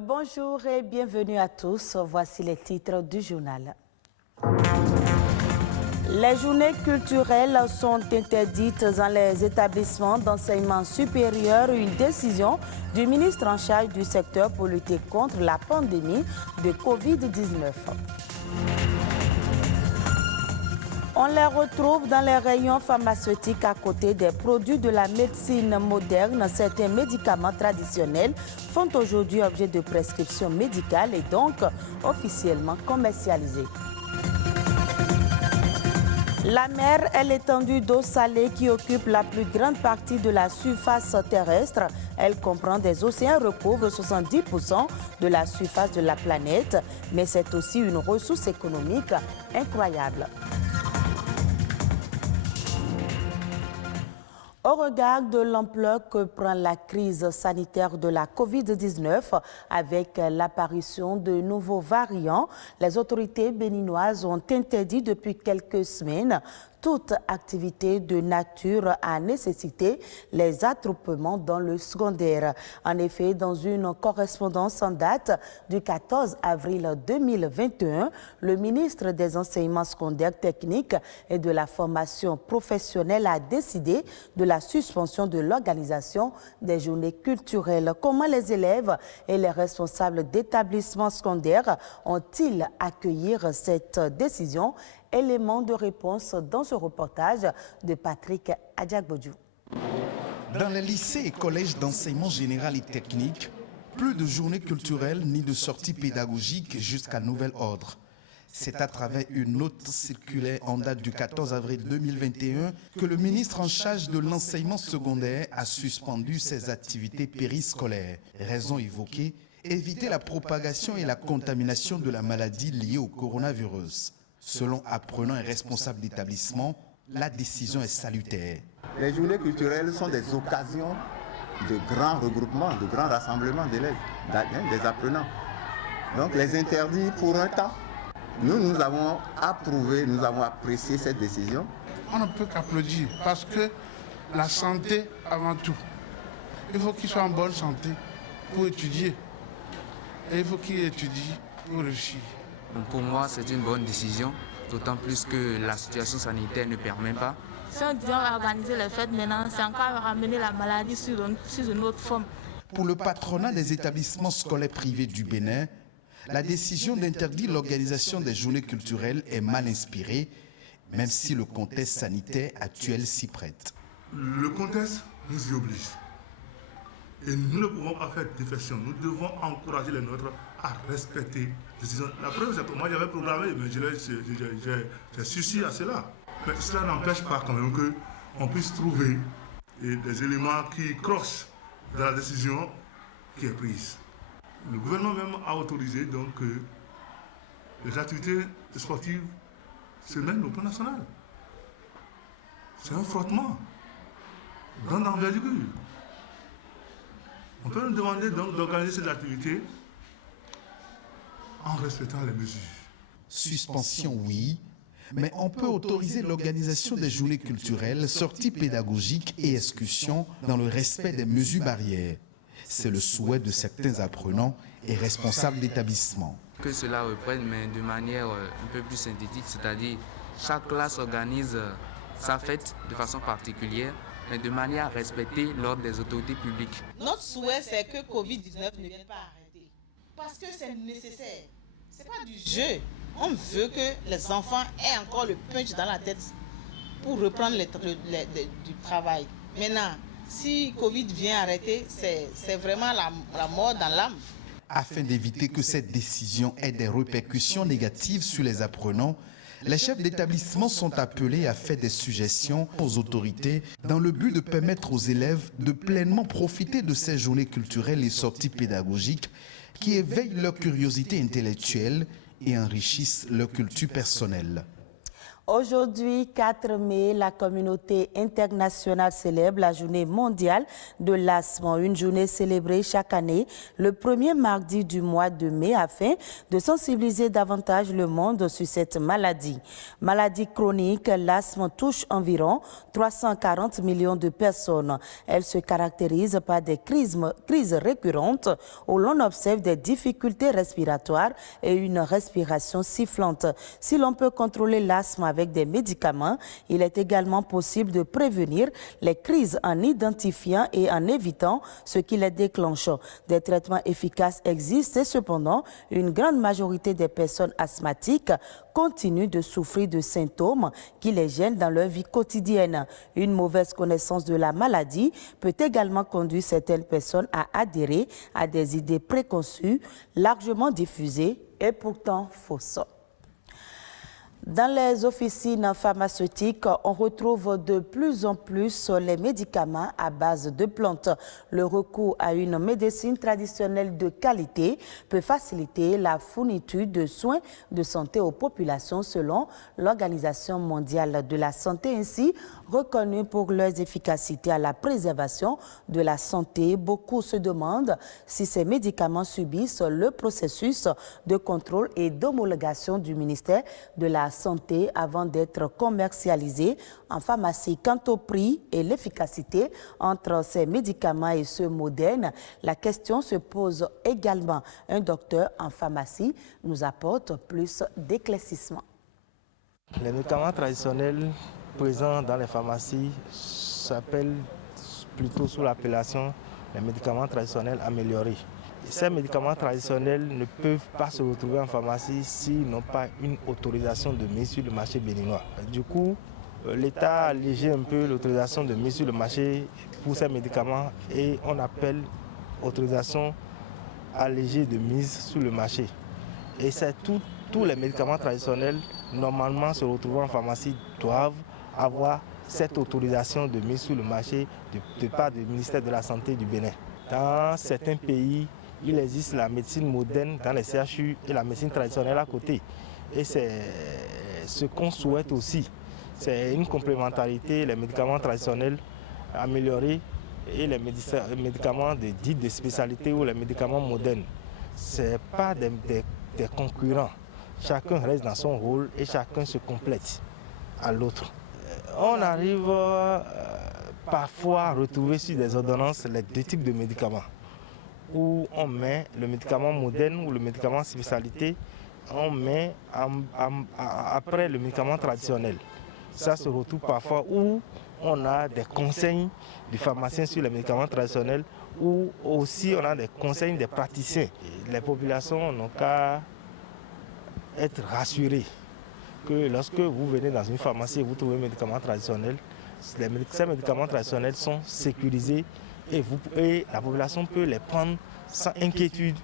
Bonjour et bienvenue à tous. Voici les titres du journal. Les journées culturelles sont interdites dans les établissements d'enseignement supérieur. Une décision du ministre en charge du secteur pour lutter contre la pandémie de Covid-19. On les retrouve dans les rayons pharmaceutiques à côté des produits de la médecine moderne. Certains médicaments traditionnels font aujourd'hui objet de prescription médicale et donc officiellement commercialisés. La mer est l'étendue d'eau salée qui occupe la plus grande partie de la surface terrestre. Elle comprend des océans, recouvre 70% de la surface de la planète, mais c'est aussi une ressource économique incroyable. Au regard de l'ampleur que prend la crise sanitaire de la Covid-19 avec l'apparition de nouveaux variants, les autorités béninoises ont interdit depuis quelques semaines toute activité de nature à nécessiter les attroupements dans le secondaire. En effet, dans une correspondance en date du 14 avril 2021, le ministre des Enseignements secondaires techniques et de la formation professionnelle a décidé de la suspension de l'organisation des journées culturelles. Comment les élèves et les responsables d'établissements secondaires ont-ils accueilli cette décision? Élément de réponse dans ce reportage de Patrick Adjagbodjou. Dans les lycées et collèges d'enseignement général et technique, plus de journées culturelles ni de sorties pédagogiques jusqu'à nouvel ordre. C'est à travers une note circulaire en date du 14 avril 2021 que le ministre en charge de l'enseignement secondaire a suspendu ses activités périscolaires. Raison évoquée, éviter la propagation et la contamination de la maladie liée au coronavirus. Selon apprenants et responsables d'établissement, la décision est salutaire. Les journées culturelles sont des occasions de grands regroupements, de grands rassemblements d'élèves, des apprenants. Donc les interdire pour un temps. Nous avons approuvé, nous avons apprécié cette décision. On ne peut qu'applaudir parce que la santé avant tout. Il faut qu'ils soient en bonne santé pour étudier. Et il faut qu'ils étudient pour réussir. Pour moi, c'est une bonne décision, d'autant plus que la situation sanitaire ne permet pas. Si on devait organiser les fêtes maintenant, c'est encore ramener la maladie sous une autre forme. Pour le patronat des établissements scolaires privés du Bénin, la décision d'interdire l'organisation des journées culturelles est mal inspirée, même si le contexte sanitaire actuel s'y prête. Le contexte nous y oblige. Et nous ne pouvons pas faire défection. Nous devons encourager les nôtres à respecter les décisions. La preuve, c'est que moi j'avais programmé, mais j'ai suici à cela. Mais cela n'empêche pas quand même qu'on puisse trouver des éléments qui crochent dans la décision qui est prise. Le gouvernement même a autorisé donc que les activités sportives se mènent au plan national. C'est un frottement, grande envergure. On peut nous demander donc d'organiser ces activités en respectant les mesures. Suspension, oui, mais on peut autoriser l'organisation des journées culturelles, sorties pédagogiques et excursions dans le respect des mesures barrières. C'est le souhait de certains apprenants et responsables d'établissements. Que cela reprenne, mais de manière un peu plus synthétique, c'est-à-dire chaque classe organise sa fête de façon particulière, mais de manière à respecter l'ordre des autorités publiques. Notre souhait, c'est que Covid-19 ne vienne pas arrêter. Parce que c'est nécessaire. Ce n'est pas du jeu. On veut que les enfants aient encore le punch dans la tête pour reprendre du travail. Maintenant, si Covid vient arrêter, c'est vraiment la mort dans l'âme. Afin d'éviter que cette décision ait des répercussions négatives sur les apprenants, les chefs d'établissement sont appelés à faire des suggestions aux autorités dans le but de permettre aux élèves de pleinement profiter de ces journées culturelles et sorties pédagogiques qui éveillent leur curiosité intellectuelle et enrichissent leur culture personnelle. Aujourd'hui, 4 mai, la communauté internationale célèbre la journée mondiale de l'asthme, une journée célébrée chaque année le premier mardi du mois de mai afin de sensibiliser davantage le monde sur cette maladie. Maladie chronique, l'asthme touche environ 340 millions de personnes. Elle se caractérise par des crises récurrentes où l'on observe des difficultés respiratoires et une respiration sifflante. Si l'on peut contrôler l'asthme avec des médicaments, il est également possible de prévenir les crises en identifiant et en évitant ce qui les déclenche. Des traitements efficaces existent et cependant, une grande majorité des personnes asthmatiques continuent de souffrir de symptômes qui les gênent dans leur vie quotidienne. Une mauvaise connaissance de la maladie peut également conduire certaines personnes à adhérer à des idées préconçues, largement diffusées et pourtant fausses. Dans les officines pharmaceutiques, on retrouve de plus en plus les médicaments à base de plantes. Le recours à une médecine traditionnelle de qualité peut faciliter la fourniture de soins de santé aux populations selon l'Organisation mondiale de la santé. Ainsi, reconnus pour leur efficacité à la préservation de la santé, beaucoup se demandent si ces médicaments subissent le processus de contrôle et d'homologation du ministère de la Santé avant d'être commercialisés en pharmacie. Quant au prix et l'efficacité entre ces médicaments et ceux modernes, la question se pose également. Un docteur en pharmacie nous apporte plus d'éclaircissement. Les médicaments traditionnels présents dans les pharmacies s'appellent plutôt sous l'appellation les médicaments traditionnels améliorés. Ces médicaments traditionnels ne peuvent pas se retrouver en pharmacie s'ils n'ont pas une autorisation de mise sur le marché béninois. Du coup, l'État a allégé un peu l'autorisation de mise sur le marché pour ces médicaments et on appelle autorisation allégée de mise sur le marché. Et c'est tous les médicaments traditionnels normalement se retrouvant en pharmacie doivent avoir cette autorisation de mise sur le marché de part du ministère de la Santé du Bénin. Dans certains pays, il existe la médecine moderne dans les CHU et la médecine traditionnelle à côté. Et c'est ce qu'on souhaite aussi. C'est une complémentarité, les médicaments traditionnels améliorés et les médicaments dits de spécialité ou les médicaments modernes. Ce n'est pas des concurrents. Chacun reste dans son rôle et chacun se complète à l'autre. On arrive parfois à retrouver sur des ordonnances les deux types de médicaments, où on met le médicament moderne ou le médicament spécialité, on met après le médicament traditionnel. Ça se retrouve parfois où on a des conseils du pharmacien sur les médicaments traditionnels, ou aussi on a des conseils des praticiens. Les populations n'ont qu'à être rassurées que lorsque vous venez dans une pharmacie et vous trouvez un médicament traditionnel, ces médicaments traditionnels sont sécurisés et la population peut les prendre sans inquiétude,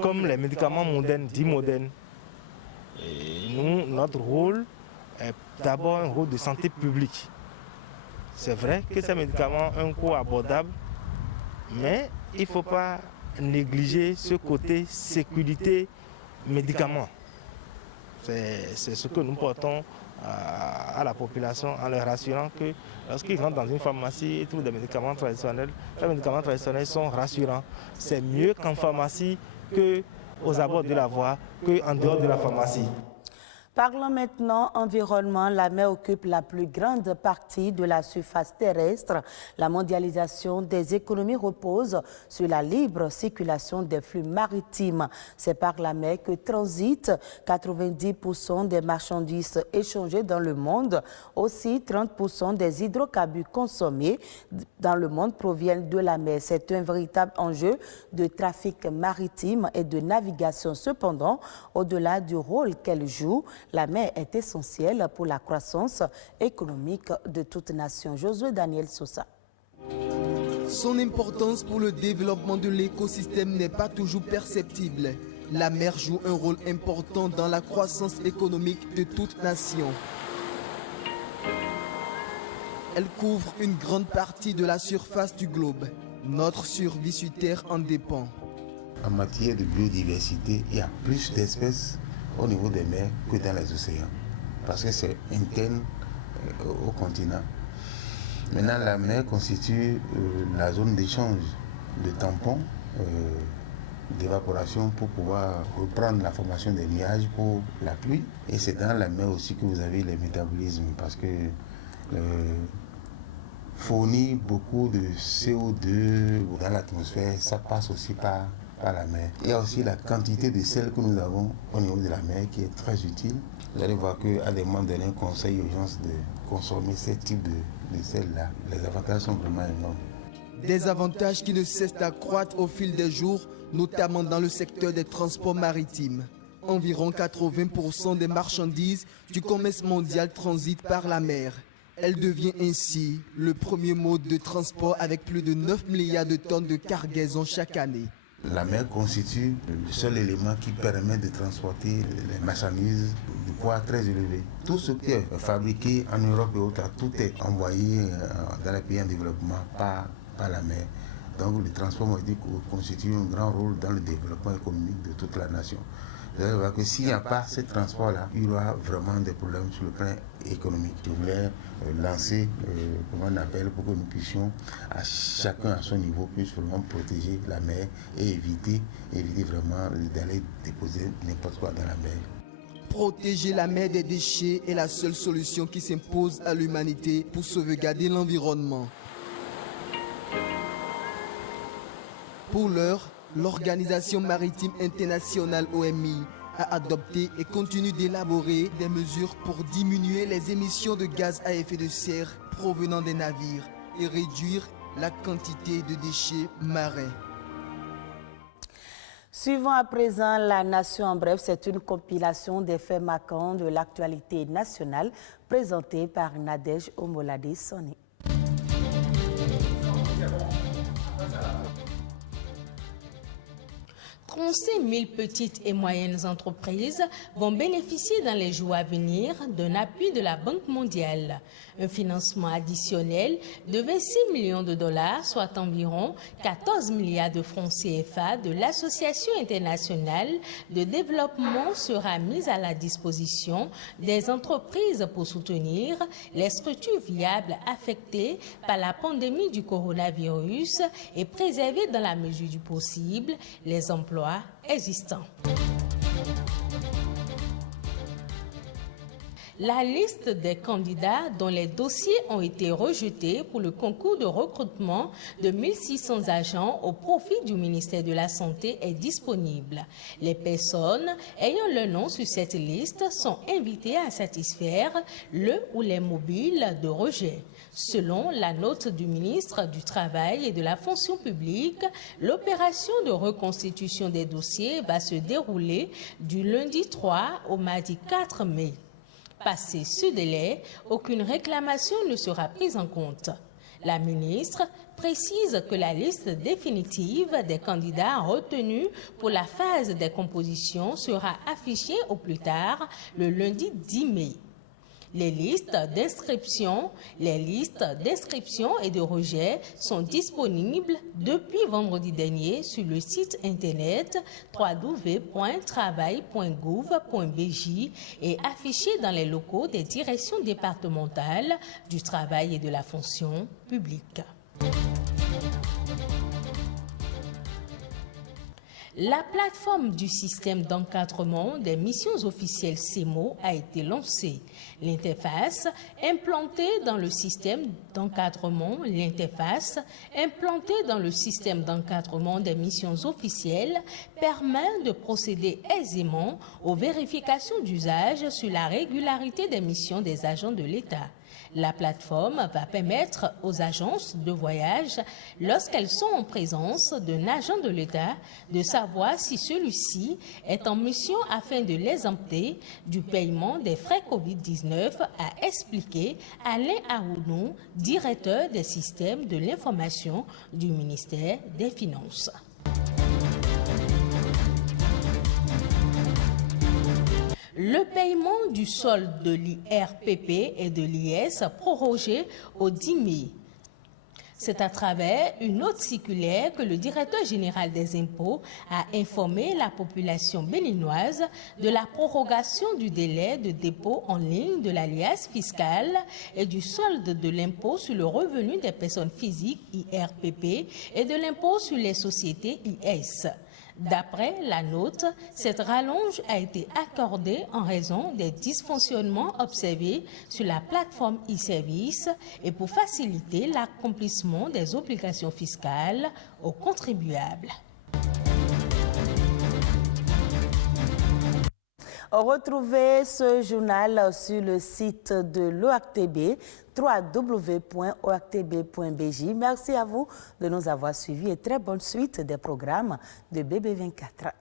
comme les médicaments modernes, dits modernes. Et nous, notre rôle est d'abord un rôle de santé publique. C'est vrai que ces médicaments ont un coût abordable, mais il ne faut pas négliger ce côté sécurité médicaments. C'est ce que nous portons à la population en leur rassurant que lorsqu'ils rentrent dans une pharmacie et trouvent des médicaments traditionnels, les médicaments traditionnels sont rassurants. C'est mieux qu'en pharmacie, qu'aux abords de la voie, qu'en dehors de la pharmacie. Parlons maintenant environnement. La mer occupe la plus grande partie de la surface terrestre. La mondialisation des économies repose sur la libre circulation des flux maritimes. C'est par la mer que transitent 90% des marchandises échangées dans le monde. Aussi, 30% des hydrocarbures consommés dans le monde proviennent de la mer. C'est un véritable enjeu de trafic maritime et de navigation. Cependant, au-delà du rôle qu'elle joue, la mer est essentielle pour la croissance économique de toute nation. Josué Daniel Sosa. Son importance pour le développement de l'écosystème n'est pas toujours perceptible. La mer joue un rôle important dans la croissance économique de toute nation. Elle couvre une grande partie de la surface du globe. Notre survie sur Terre en dépend. En matière de biodiversité, il y a plus d'espèces au niveau des mers que dans les océans. parce que c'est interne au continent. Maintenant, la mer constitue la zone d'échange de tampons, d'évaporation pour pouvoir reprendre la formation des nuages pour la pluie. Et c'est dans la mer aussi que vous avez les métabolismes, parce que fournir beaucoup de CO2 dans l'atmosphère, ça passe aussi par la mer. Il y a aussi la quantité de sel que nous avons au niveau de la mer qui est très utile. Vous allez voir qu'à des moments donnés, on conseille aux gens de consommer ce type de sel-là. Les avantages sont vraiment énormes. Des avantages qui ne cessent d'accroître au fil des jours, notamment dans le secteur des transports maritimes. Environ 80% des marchandises du commerce mondial transitent par la mer. Elle devient ainsi le premier mode de transport avec plus de 9 milliards de tonnes de cargaison chaque année. La mer constitue le seul élément qui permet de transporter les marchandises du poids très élevé. Tout ce qui est fabriqué en Europe et autres, tout est envoyé dans les pays en développement par la mer. Donc le transport maritime constitue un grand rôle dans le développement économique de toute la nation. Vous allez voir que s'il n'y a pas ce transport-là, il y aura vraiment des problèmes sur le plan économique. Je voulais lancer, comment on appelle, pour que nous puissions, à chacun à son niveau, puisse vraiment protéger la mer et éviter vraiment d'aller déposer n'importe quoi dans la mer. Protéger la mer des déchets est la seule solution qui s'impose à l'humanité pour sauvegarder l'environnement. Pour l'heure, l'Organisation maritime internationale OMI a adopté et continue d'élaborer des mesures pour diminuer les émissions de gaz à effet de serre provenant des navires et réduire la quantité de déchets marins. Suivons à présent la Nation en bref, c'est une compilation des faits marquants de l'actualité nationale présentée par Nadège Omolade-Soni. 35 000 petites et moyennes entreprises vont bénéficier dans les jours à venir d'un appui de la Banque mondiale. Un financement additionnel de 26 millions de dollars, soit environ 14 milliards de francs CFA de l'Association internationale de développement sera mis à la disposition des entreprises pour soutenir les structures viables affectées par la pandémie du coronavirus et préserver dans la mesure du possible les emplois existants. La liste des candidats dont les dossiers ont été rejetés pour le concours de recrutement de 1600 agents au profit du ministère de la Santé est disponible. Les personnes ayant leur nom sur cette liste sont invitées à satisfaire le ou les mobiles de rejet. Selon la note du ministre du Travail et de la Fonction publique, l'opération de reconstitution des dossiers va se dérouler du lundi 3 au mardi 4 mai. Passé ce délai, aucune réclamation ne sera prise en compte. La ministre précise que la liste définitive des candidats retenus pour la phase des compositions sera affichée au plus tard le lundi 10 mai. Les listes d'inscription et de rejet sont disponibles depuis vendredi dernier sur le site internet www.travail.gouv.bj et affichées dans les locaux des directions départementales du travail et de la fonction publique. La plateforme du système d'encadrement des missions officielles CEMO a été lancée. L'interface implantée dans le système d'encadrement des missions officielles permet de procéder aisément aux vérifications d'usage sur la régularité des missions des agents de l'État. La plateforme va permettre aux agences de voyage, lorsqu'elles sont en présence d'un agent de l'État, de savoir si celui-ci est en mission afin de l'exempter du paiement des frais Covid-19, a expliqué Alain Aounou, directeur des systèmes de l'information du ministère des Finances. Le paiement du solde de l'IRPP et de l'IS prorogé au 10 mai. C'est à travers une autre circulaire que le directeur général des impôts a informé la population béninoise de la prorogation du délai de dépôt en ligne de l'alias fiscal et du solde de l'impôt sur le revenu des personnes physiques IRPP et de l'impôt sur les sociétés IS. D'après la note, cette rallonge a été accordée en raison des dysfonctionnements observés sur la plateforme e-service et pour faciliter l'accomplissement des obligations fiscales aux contribuables. Retrouvez ce journal sur le site de l'OACTB, www.oactb.bj. Merci à vous de nous avoir suivis et très bonne suite des programmes de BB24.